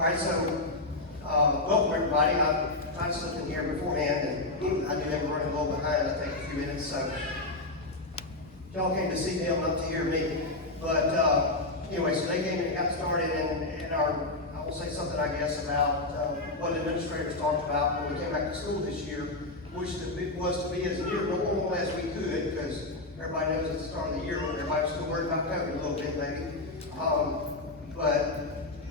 All right, so welcome everybody. I tried to slip in here beforehand, and I knew they were running a little behind. I'll take a few minutes, so y'all came to see them, not to hear me. But anyway, so they came and got started, and I will say something, I guess, about what administrators talked about when we came back to school this year, which was to be as near normal as we could, because everybody knows it's the start of the year when everybody's still worried about COVID a little bit, maybe. But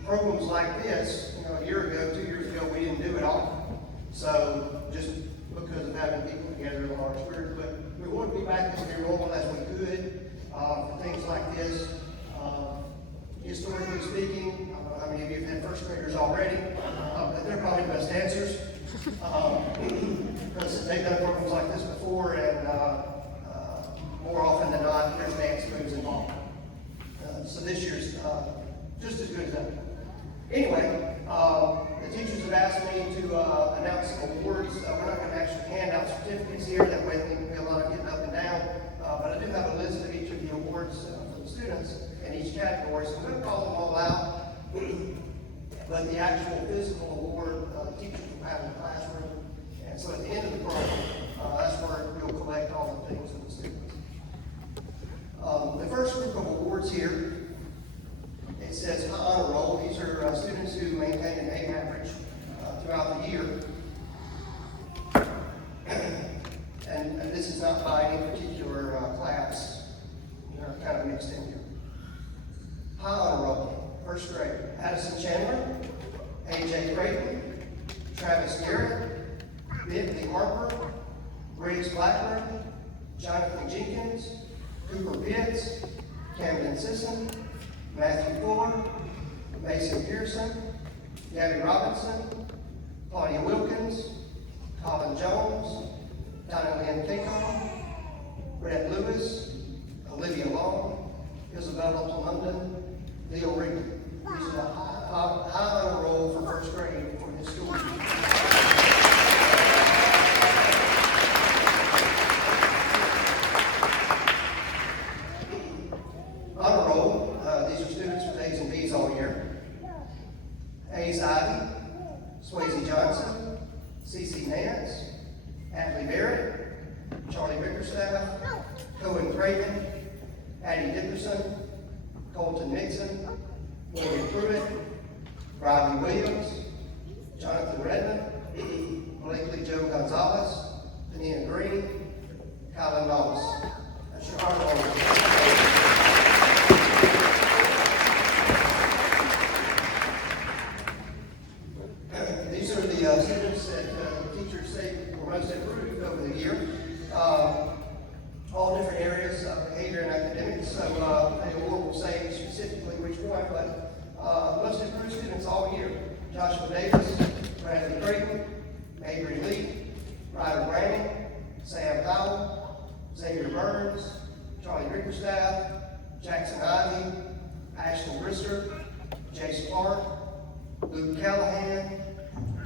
programs like this, a year ago, 2 years ago, we didn't do it all. So just because of having people together in large groups, but we want to be back as near normal as we could for things like this. Historically speaking, I don't know how many of you have had first graders already, but they're probably the best answers. Because they've done programs like this before, and more often than not, there's dance moves involved. So this year's just as good as that. Anyway, the teachers have asked me to announce some awards. We're not going to actually hand out certificates here. That way there can be a lot of getting up and down. But I do have a list of each of the awards for the students in each category. So I'm going to call them all out. But the actual physical award, teachers will have in the classroom. And so at the end of the program, that's where we'll collect all the things for the students. The first group of awards here, it says honor roll. These are students who maintain an A average throughout the year. And this is not by any particular class. They're kind of mixed in here. High honor roll, first grade. Addison Chandler, A.J. Creighton, Travis Garrett, Bentley Harper, Briggs Blackburn, Jonathan Jenkins, Cooper Pitts, Camden Sisson, Matthew Fuller, Mason Pearson, Gabby Robinson, Claudia Wilkins, Colin Jones, Donna Lynn Kekon, Brett Lewis, Olivia Long, Isabella London, Leo Rington. These are the high honor roll for first grade for this school year. Honor roll, these are students with A's and B's all year. A's Ivy, Swayze Johnson, C.C. Nance, Adley Barrett, Charlie Bickerstaff, Cohen Craven, Addie Dickerson, Colton Nixon, William Pruitt, Riley Williams, Jonathan Redmond, Blakely Joe Gonzalez, Danina Green, Kylan Moss. That's your honor roll. These are the students that teachers say were most improved over the year. All different areas of behavior and academics. So the award will say specifically which one, but most improved students all year. Joshua Davis, Bradley Creighton, Avery Lee, Ryder Branning, Sam Powell, Xavier Burns, Charlie Bickerstaff, Jackson Ivy, Ashton Brister, Jace Clark, Luke Callahan,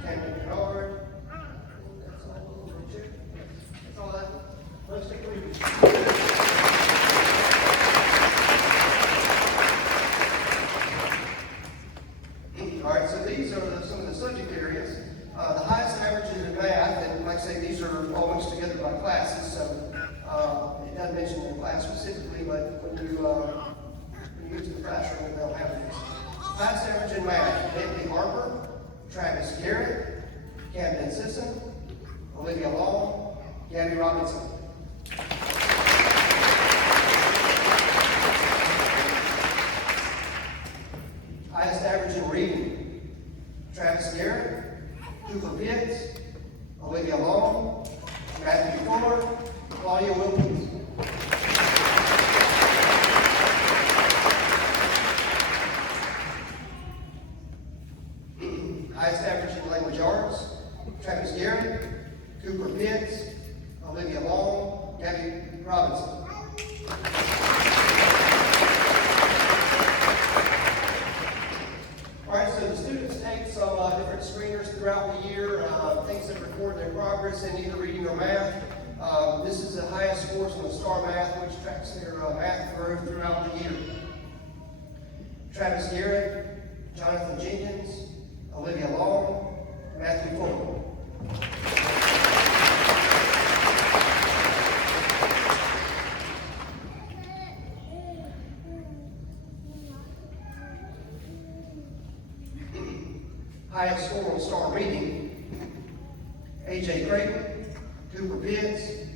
Cameron Kennard. That's all that. Most improved. All right, so these are some of the subject areas. The highest averages in math, and like I say, these are all mixed together by classes, so it doesn't mention the class specifically, but when you get to the classroom, they'll have this. Highest average in math, Bentley Harper, Travis Garrett, Camden Sisson, Olivia Long, Gabby Robinson. Highest average in reading, Travis Garrett, Cooper Pitts, Olivia Long, Matthew Fuller, Claudia Wilkins. Highest average in language arts, Travis Garrett, Cooper Pitts, Olivia Long, Gabby Robinson. All right, so the students take some different screeners throughout the year, things that record their progress in either reading or math. This is the highest scores on the STAR Math, which tracks their math growth throughout the year. Travis Garrett, Jonathan Jenkins, Olivia Long, Matthew Fuller. Highest score on star reading, A.J. Creighton, Cooper Pitts,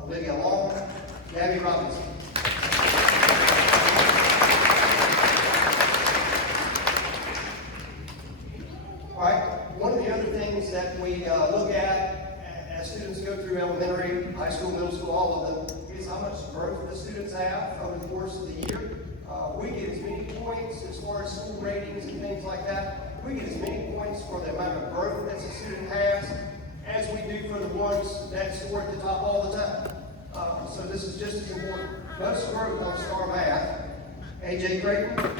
Olivia Long, Gabby Robinson. All right, one of the other things that we look at as students go through elementary, high school, middle school, all of them, is how much growth the students have over the course of the year. We get as many points as far as school ratings and things like that. We get as many points for the amount of growth that a student has as we do for the ones that score at the top all the time. So this is just as important. Most growth on star math, A.J. Creighton,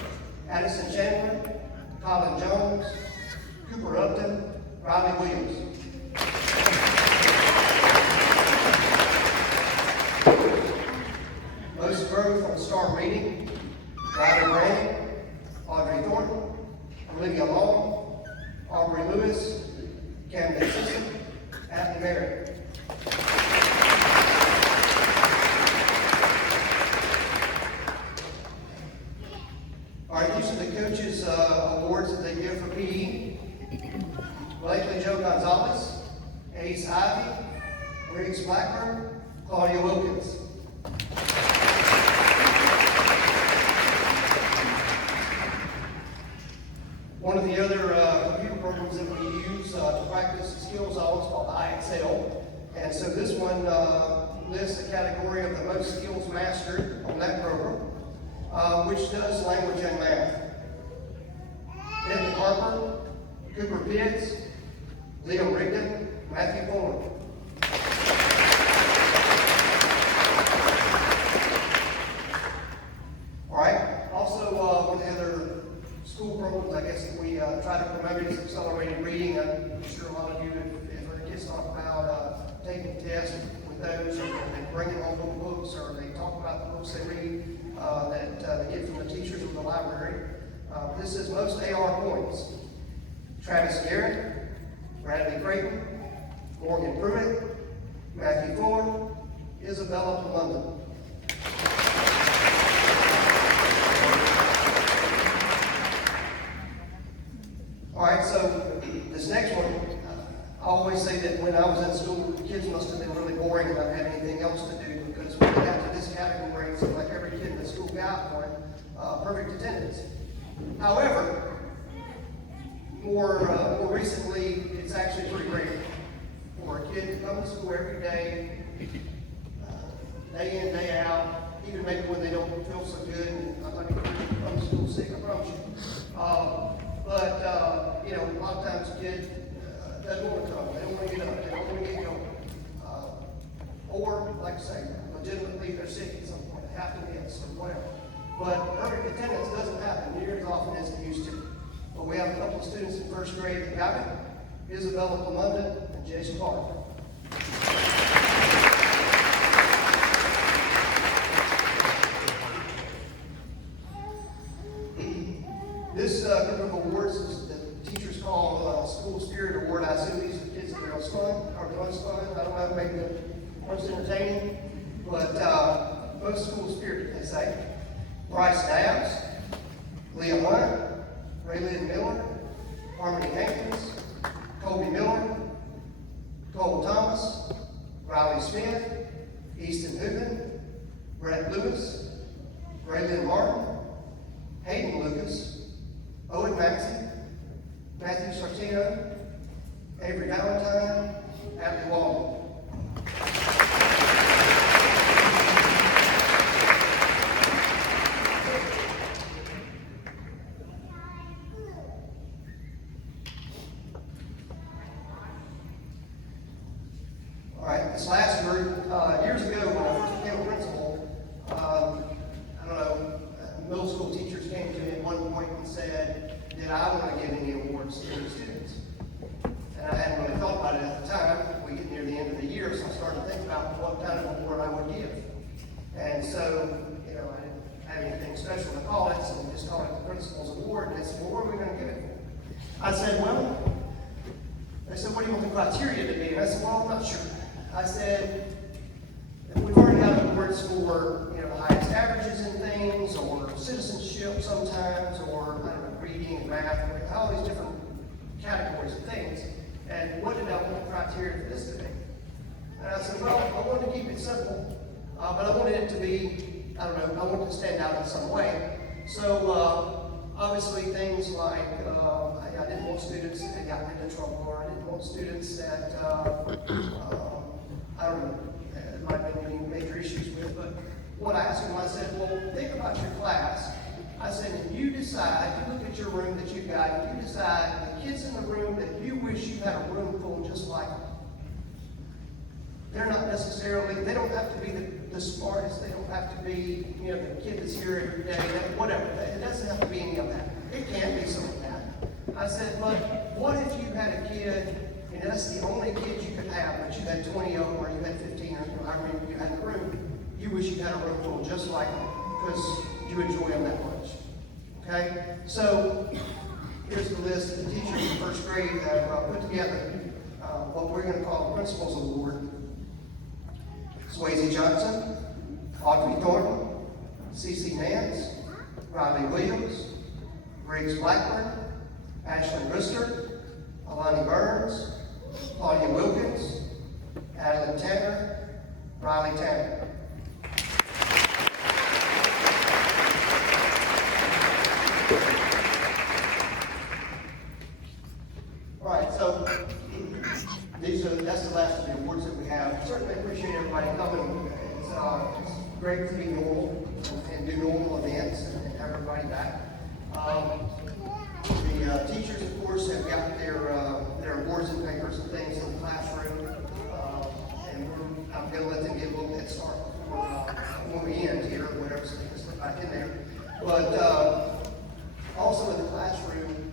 Addison Chandler, Colin Jones, Cooper Upton, Riley Williams. Most growth on star reading, Riley Brand, Audrey Thornton, Olivia Long, Aubrey Lewis, Camden Simpson, Atlee Merritt. All right, these are the coaches' awards that they give for PE. Blakely Joe Gonzalez, Ace Ivy, Riggs Blackburn, Claudia Wilkins. One of the other computer programs that we use to practice skills on is called IXL. And so this one lists a category of the most skills mastered on that program, which does language and math. Benton Harper, Cooper Pitts, Leo Rigdon, Matthew Fuller. All right, also one of the other school programs, I guess, that we try to promote is accelerated reading. I'm sure a lot of you have heard kids talk about taking tests with those, or they bring home books, or they talk about the books they read that they get from the teachers of the library. This is most AR points. Travis Garrett, Bradley Creighton, Morgan Pruitt, Matthew Fuller, Isabella from London. All right, so this next one, I always say that when I was in school, kids must have been really boring and not have anything else to do, because when we got to this category, it seemed like every kid in the school got one, perfect attendance. However, more recently, it's actually pretty great for a kid to come to school every day, day in, day out, even maybe when they don't feel so good. And I'm not going to come to school sick, I promise you. But you know, a lot of times a kid doesn't want to come, they don't want to get up, they don't want to get going. Or, like I say, legitimately they're sick at some point, they have to miss or whatever. But perfect attendance doesn't happen near as often as it used to. But we have a couple of students in first grade that got it, Isabella Plumunda and Jason Parker. This group of awards is the teachers call School Spirit Award. I assume these are the kids that are fun, or the most fun. I don't know, maybe the most entertaining, but most school spirit, they say. Bryce Dabbs, Leah Hunter, Raylyn Miller, Harmony Hankins, Colby Miller, Cole Thomas, Riley Smith, Easton Hooven, Brett Lewis, Raylyn Martin, Hayden Lucas, Owen Maxey, Matthew Sartino, Avery Valentine, Abby Walden. All right, this last group, years ago when I first became a principal, I don't know, middle school teachers came to me at one point and said, did I want to give any awards to any students? And I hadn't really thought about it at the time. We get near the end of the year, so I started to think about what kind of award I would give. And so, you know, I didn't have anything special to call it, so we just called it the Principal's Award. And I said, well, what are we going to give it for? I said, well, they said, what do you want the criteria to be? And I said, well, I'm not sure. I said, we've already got awards for, the highest averages in things, or citizenship sometimes, or, I don't know, reading and math, all these different categories of things. And what did I want the criteria for this to be? And I said, well, I wanted to keep it simple, but I wanted it to be, I don't know, I wanted to stand out in some way. So, obviously things like, I didn't want students that got into trouble, or I didn't want students that, I don't know, there might have been any major issues with, but what I asked them, I said, well, think about your class. I said, if you decide, you look at your room that you've got, if you decide the kids in the room that you wish you had a room full just like them, they're not necessarily, they don't have to be the smartest, they don't have to be, the kid that's here every day, whatever. It doesn't have to be any of that. It can be some of that. I said, but what if you had a kid, and that's the only kid you could have, but you had 20 of them, or you had 15, or however many you had in the room, you wish you had a room full just like them, because you enjoy them that much. Okay? So, here's the list the teachers in first grade have put together what we're going to call the Principals Award. Swayze Johnson, Audrey Thornton, CeCe Nance, Riley Williams, Briggs Blackburn, Ashlyn Rister, Alani Burns, Claudia Wilkins, Adeline Tanner, Riley Tanner. All right, so that's the last of the awards that we have. Certainly appreciate everybody coming. It's great to be normal and do normal events and have everybody back. The teachers, of course, have got their awards and papers and things in the classroom, and I'm going to let them get a little head start when we end here, or whatever, so they can slip back in there. But also in the classroom,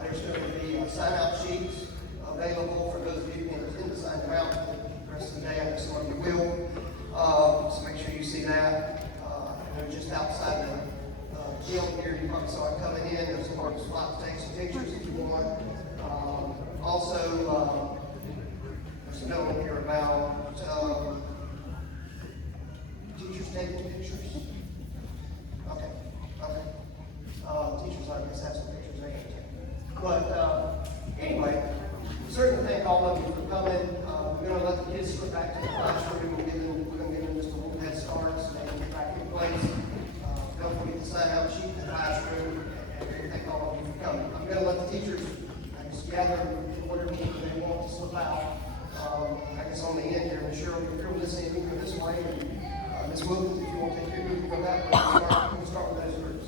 there's going to be sign-out sheets available for those of you who intend to sign them out the rest of the day. I know some of you will. So make sure you see that. They're just outside the gym here. You probably saw it coming in. There's a parking spot to take some pictures if you want. Also, there's a note here about teachers taking pictures. Okay. Teachers, I guess, have some pictures they can take. But anyway, certainly thank all of you for coming. We're going to let the kids slip back to the classroom. We're going to give them just a little head start so they can get back in place. Don't forget to sign out sheet in the classroom. And thank all of you for coming. I'm going to let the teachers, gather whatever they want to slip out. I guess on the end here, Cheryl, if you're listening, you can go this way. And Ms. Wilkins, if you want to take your group, go that way. We'll start with those groups.